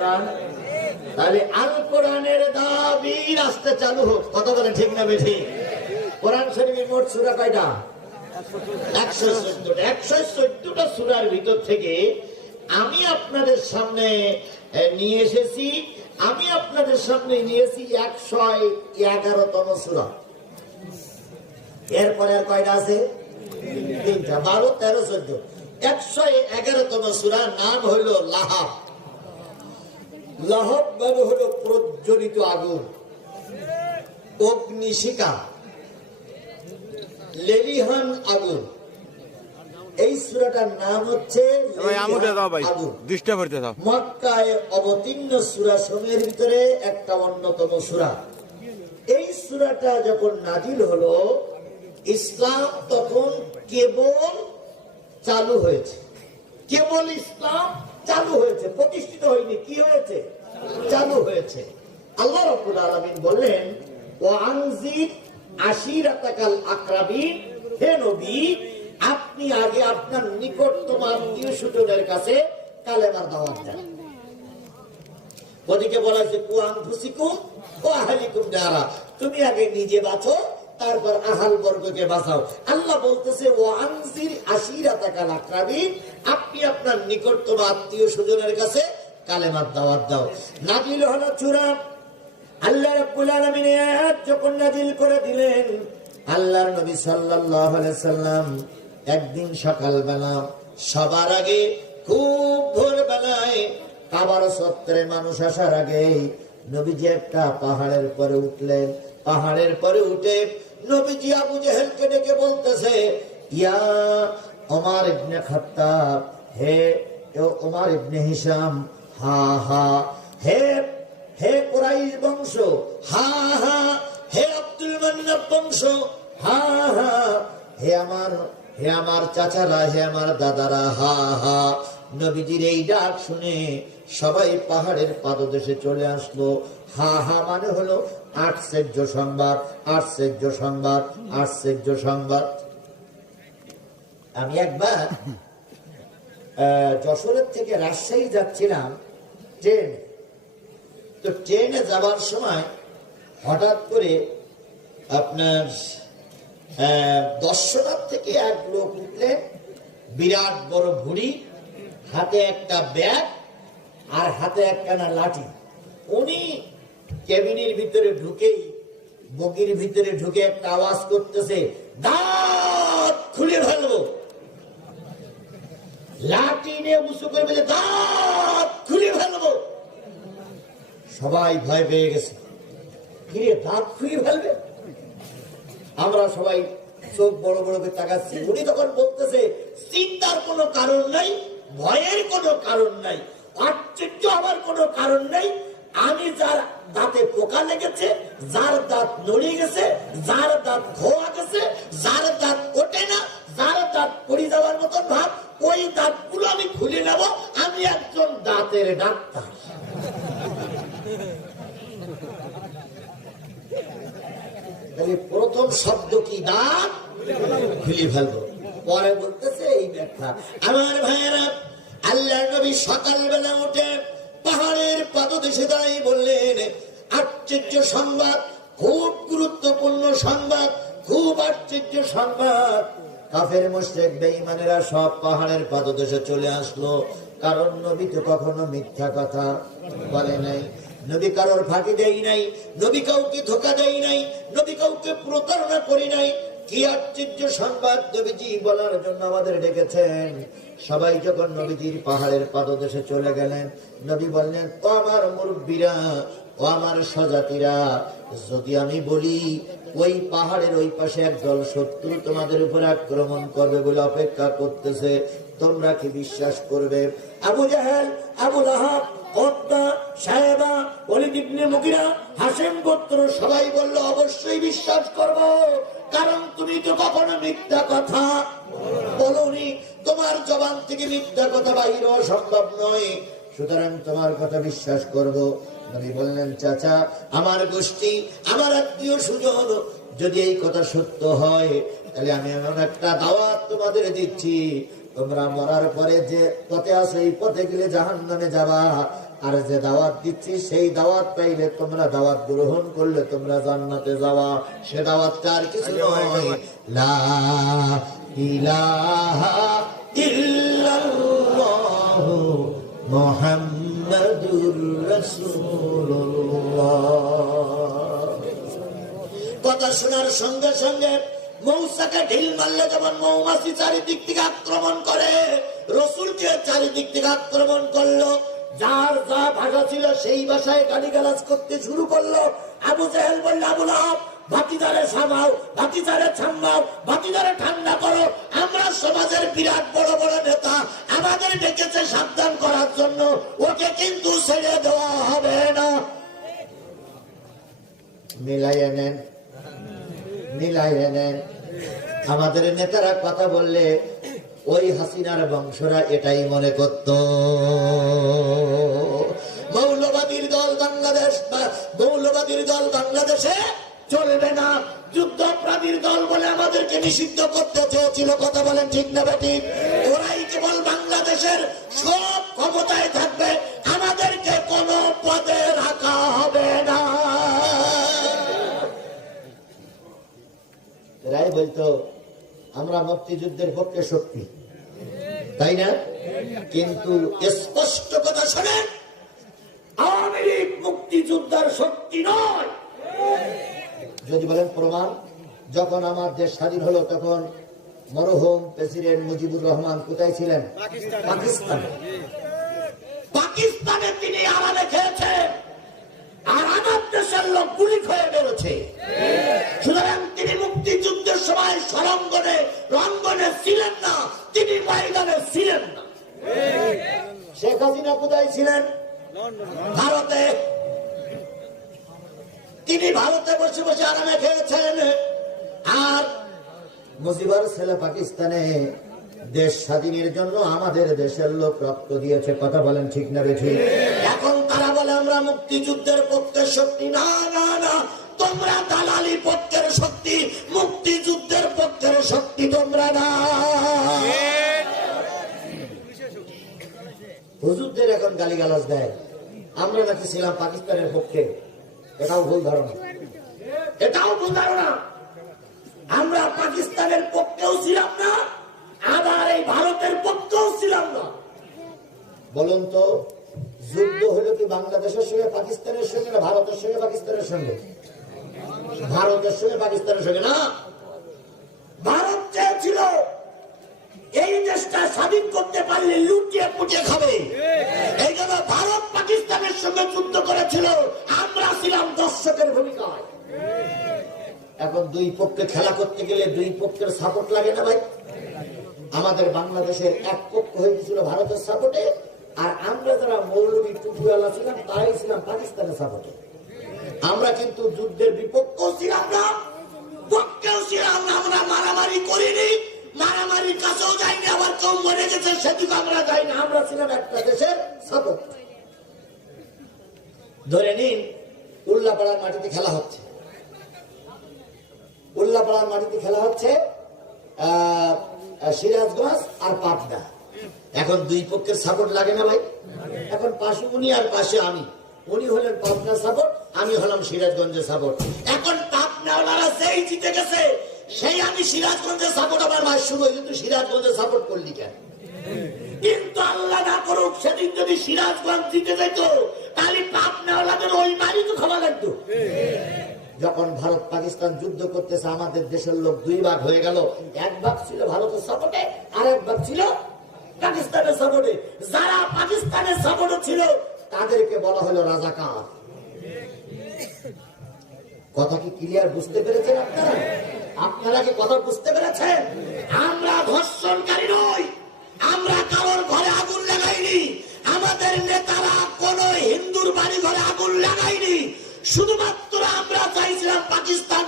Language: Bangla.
কোরআন? তাহলে আল কোরআনের দাবি রাস্তা চালু হোক। কত বলে ঠিক না বেঠি? কোরআন শরীফের মোট সুরা কয়টা? একশো চোদ্দটা একশো চোদ্দটা সুরার ভিতর থেকে আমি আপনাদের সামনে নিয়ে এসেছি। আমি আপনাদের সামনে নিয়েছি একশো এগারোতম সুরা। এরপরে আর কয়টা আছে? তিনটা। বারো, তেরো, চোদ্দ। একশো এগারোতম সুরা নাম হইল লাহাব। লাহাব মানে হলো প্রজ্বলিত আগুন অগ্নিশিকা লেলিহান আগুন। এই সুরাটার নাম হচ্ছে মক্কায় অবতীর্ণ সুরা সময়ের ভিতরে একটা অন্যতম সুরা। এই সুরাটা যখন নাজিল হলো ইসলাম তখন কেবল চালু হয়েছে। কেবল ইসলাম চালু হয়েছে, প্রতিষ্ঠিত হয়নি, কি হয়েছে? চালু হয়েছে। আল্লাহ রাব্বুল আলামিন বললেন ও আনজির আশিরাতাকাল আকরাবিন হে নবী, আপনি আগে আপনার নিকটতম আত্মীয় স্বজনের কাছে কালেমার দাওয়াত দেন। ওদিকে বলা হয়েছে কুয়ান ফুসিকুম ও আহালিকুম নারা তুমি আগে নিজে বাঁচো তারপর আহাল বর্গকে বাঁচাও। আল্লাহ বলতেছে, ও আনজির আশিরাতাকাল আকরাবিন, আপনি আপনার নিকটতম আত্মীয় স্বজনের কাছে কালেমার দাওয়াত দাও। নাজিল হলো চূড়া। আল্লাহ রাব্বুল আলামিন আয়াত যখন নাজিল করে দিলেন, আল্লাহর নবী সাল্লাল্লাহু আলাইহি সাল্লাম একদিন সকালবেলা সবার আগে খুব ভোরবেলায় কাবার সত্রে মানুষ আসার আগে নবীজি একটা পাহাড়ের পরে উঠলেন। পাহাড়ের পরে উঠে নবীজি আবু জেহেলকে ডেকে বলতেছে, ইয়া ওমর ইবনে খাত্তাব, হে ওমর ইবনে হিশাম, হা হা, হে হে কুরাইশ বংশ, হা হা, হে আব্দুল মান্নাব বংশ, হা হা, হে আমার হে আমার চাচারা, হে আমার দাদারা, হা হা, নবীজির এই ডাক শুনে সবাই পাহাড়ের পাদদেশে চলে আসলো। হা হা মানে হলো আশ্চর্য সংবাদ আশ্চর্য সংবাদ আশ্চর্য সংবাদ। আমি একবার যশোরের থেকে রাজশাহী যাচ্ছিলাম ট্রেনে। তো ট্রেনে যাবার সময় হঠাৎ করে আপনার দর্শনার থেকে এক লোক উঠলেন, বিরাট বড় ভুড়ি, হাতে একটা ব্যাগ আর হাতে একখানা লাঠি। উনি কেবিনের ভিতরে ঢুকেই বগির ভিতরে ঢুকে একটা আওয়াজ করতেছে, দাঁত খুলে ফেলব লাঠি নিয়ে উঁচু করে বলে দাঁত খুলে ফেলব সবাই ভয় পেয়ে গেছে। কিরে, দাঁত খুলে ফেলবে? আমরা সবাই চোখ বড় বড় করে তাকাচ্ছি। উনি তখন বলতেছে, চিন্তার কোনো কারণ নাই, ভয়ের কোনো কারণ নাই, আশ্চর্য হওয়ার কোনো কারণ নাই। আমি যার দাঁতে পোকা লেগেছে, যার দাঁত নড়ে গেছে, যার দাঁত খোয়া গেছে, যার দাঁত ওঠে না, যার দাঁত পড়ে যাওয়ার মতন ভাব, ওই দাঁতগুলো আমি খুলে নেব, আমি একজন দাঁতের ডাক্তার। প্রথম শব্দ কি দাঁত? খুলে ফেলব। পরে বলতেছে এই ব্যাখ্যা। আমার ভাইয়েরা আল্লাহ নবী সকালবেলা উঠে পাহাড়ের পাদদেশে দাঁড়িয়ে বললেন, আশ্চর্য সংবাদ, খুব গুরুত্বপূর্ণ সংবাদ, খুব আশ্চর্য সংবাদ। কাফের, মুশরিক, বেঈমানেরা সব পাহাড়ের পাদদেশে চলে আসলো। কারণ নবী তো কখনো মিথ্যা কথা বলে নাই। নবী কারোর ফাঁকি দেই নাই, নবী কাউকে ধোকা দেই নাই, নবী কাউকে প্রতারণা করি নাই। কি আশ্চর্য সংবাদ নবীজি বলার জন্য আমাদের ডেকেছেন। সবাই যখন নবীজির পাহাড়ের পাদদেশে চলে গেলেন, নবী বললেন, ও আমার মুরব্বীরা, ও আমার স্বজাতিরা, যদি আমি বলি, ওই পাহাড়ের ওই পাশে একদল শত্রু তোমাদের উপর আক্রমণ করবে বলে অপেক্ষা করতেছে, তোমরা কি বিশ্বাস করবে? আবু জাহেল, আবু লাহাব সবাই বলল, অবশ্যই বিশ্বাস করব, কারণ তুমি তো কখনো মিথ্যা কথা বলনি। থেকে মিথ্যা কথা বাহির সম্ভব নয়। সুতরাং তোমার কথা বিশ্বাস করব। নবী বললেন চাচা আমার গোষ্ঠী আমার আত্মীয় সুজন যদি এই কথা সত্য হয় তাহলে আমি এমন একটা দাওয়াত তোমাদের দিচ্ছি। তোমরা মরার পরে যে পথে আসো এই পথে গেলে জাহান নামে যাবা। আর যে দাওয়াত দিচ্ছি সেই দাওয়াত পাইলে তোমরা দাওয়াত গ্রহণ করলে তোমরা জান্নাতে যাওয়া সে দাওয়াতটা আর কিছু নয়। লা ইলাহা ইল্লাল্লাহু মুহাম্মাদুর কথা শোনার সঙ্গে সঙ্গে মৌসাকে ঢিল মারলে যেমন মৌমাছি চারিদিক থেকে আক্রমণ করে, রসুলকে চারিদিক থেকে আক্রমণ করল। যার যা ভাষা ছিল সেই ভাষায় গালিগালাজ করতে শুরু করল। আবু জাহেল বলল, আবু লাহাব ভাতিদারে সামাও ভাতিদারে ছাম্মাও ভাতিদারে ঠান্ডা করো। আমরা সমাজের বিরাট বড় বড় নেতা আমাদের ডেকেছে সাবধান করার জন্য। ওকে কিন্তু ছেড়ে দেওয়া হবে না। মিলাইয়ে নেন মিলাইয়ে নেন আমাদের নেতারা কথা বললে ওই হাসিনার বংশরা এটাই মনে করত। মৌলবাদীর দল বাংলাদেশ বা- মৌলবাদীর দল বাংলাদেশে চলবে না। যুদ্ধপ্রাদীর দল বলে আমাদেরকে নিষিদ্ধ করতে চেয়েছিল। কথা বলেন ঠিক না বেটি? ওরাই কেবল বাংলাদেশের সব ক্ষমতায় থাকবে। আমাদেরকে কোনো পদে রাখা হবে না। রায় বলতো আমরা মুক্তিযুদ্ধের পক্ষে শক্তি। তাই না? কিন্তু স্পষ্ট কথা শোনেন, আওয়ামী লীগ মুক্তিযোদ্ধার শক্তি নয়। যদি বলেন প্রমাণ যখন আমার দেশ স্বাধীন হলো তখন মরহুম প্রেসিডেন্ট মুজিবুর রহমান কোথায় ছিলেন? পাকিস্তানে। পাকিস্তানে। তিনি আড়ালে খেয়েছেন আর আমার দেশের লোক গুলি খেয়ে বেরোছে সুতরাং তিনি মুক্তিযুদ্ধের সময় সরঙ্গনে রঙ্গনে ছিলেন না তিনি ময়দানে ছিলেন না। শেখ হাসিনা কোথায় ছিলেন? ভারতে। তিনি ভারতে বসে বসে আরামে খেয়েছেন। আর মুজিবার ছেলে পাকিস্তানে দেশ স্বাধীনের জন্য আমাদের দেশের লোক রক্ত দিয়েছে, কথা বলেন ঠিক না বেঠি এখন তারা বলে, আমরা মুক্তিযুদ্ধের পক্ষের শক্তি। না না না, তোমরা দালালি পক্ষের শক্তি, মুক্তিযুদ্ধের পক্ষের শক্তি তোমরা না। হুজুরদের এখন গালিগালাজ দেয়। আমরা নাকি ছিলাম পাকিস্তানের পক্ষে। এটাও ভুল ধারণা। এটাও ভুল ধারণা। আমরা পাকিস্তানের পক্ষেও ছিলাম না, আবার এই ভারতের পক্ষেও ছিলাম না। বলুন তো, যুদ্ধ হলো কি বাংলাদেশের সঙ্গে, পাকিস্তানের সঙ্গে, না ভারতের সঙ্গে, পাকিস্তানের সঙ্গে? ভারতের সঙ্গে, পাকিস্তানের সঙ্গে না। ভারত চেয়েছিল এই দেশটা স্বাধীন করতে পারলে লুটিয়ে পুটিয়ে খাবে। এই জন্য ভারত পাকিস্তানের সঙ্গে যুদ্ধ করেছিল আমরা ছিলাম দর্শকের ভূমিকায়। এখন দুই পক্ষে খেলা করতে গেলে দুই পক্ষের সাপোর্ট লাগে না ভাই। আমাদের বাংলাদেশের এক পক্ষ হয়ে গেছিল ভারতের সাপোর্টে আর আমরা যারা মৌলবী টুটুওয়ালা ছিলাম তারাই ছিলাম পাকিস্তানের সাপোর্টে আমরা কিন্তু যুদ্ধের বিপক্ষেও ছিলাম না পক্ষেও ছিলাম না আমরা মারামারি করিনি। গেছে সেদিকে আমরা যাইনি আমরা ছিলাম একটা দেশের সাপোর্ট ধরে নিন, উল্লাপাড়ার মাটিতে খেলা হচ্ছে। উল্লাপাড়ার মাটিতে খেলা হচ্ছে সিরাজগঞ্জ আর পাবনা। এখন দুই পক্ষের সাপোর্ট লাগে না ভাই। এখন পাশে উনি আর পাশে আমি। উনি হলেন পাবনা সাপোর্ট আমি হলাম সিরাজগঞ্জের সাপোর্ট এখন পাবনা সেই জিতে গেছে, সেই আমি সিরাজগঞ্জের সাপোর্ট আমার ভাই শুরু হয়েছে তুই সিরাজগঞ্জের সাপোর্ট করলি কেন? কিন্তু আল্লাহ না করুক, সেদিন যদি সিরাজগঞ্জ জিতে যেত, তাহলে পাবনাওয়ালাদের ওই মারি তো খাওয়া লাগতো। যখন ভারত পাকিস্তান যুদ্ধ করতেছে, আমাদের দেশের লোক দুই ভাগ হয়ে গেল। এক ভাগ ছিল ভারতের সাপোর্টে আর এক ভাগ ছিল পাকিস্তানের সাপোর্টে যারা পাকিস্তানের সাপোর্টে ছিল, তাদেরকে বলা হলো রাজাকার। কথা কি ক্লিয়ার বুঝতে পেরেছেন আপনারা? আপনারা কি কথা বুঝতে পেরেছেন? আমরা ধর্ষণকারী নই। আমরা কারোর ঘরে আগুন লাগাইনি। আমাদের নেতারা কোন হিন্দুর বাড়ি ঘরে আগুন লাগাইনি। শুধুমাত্র আমরা চাইছিলাম পাকিস্তান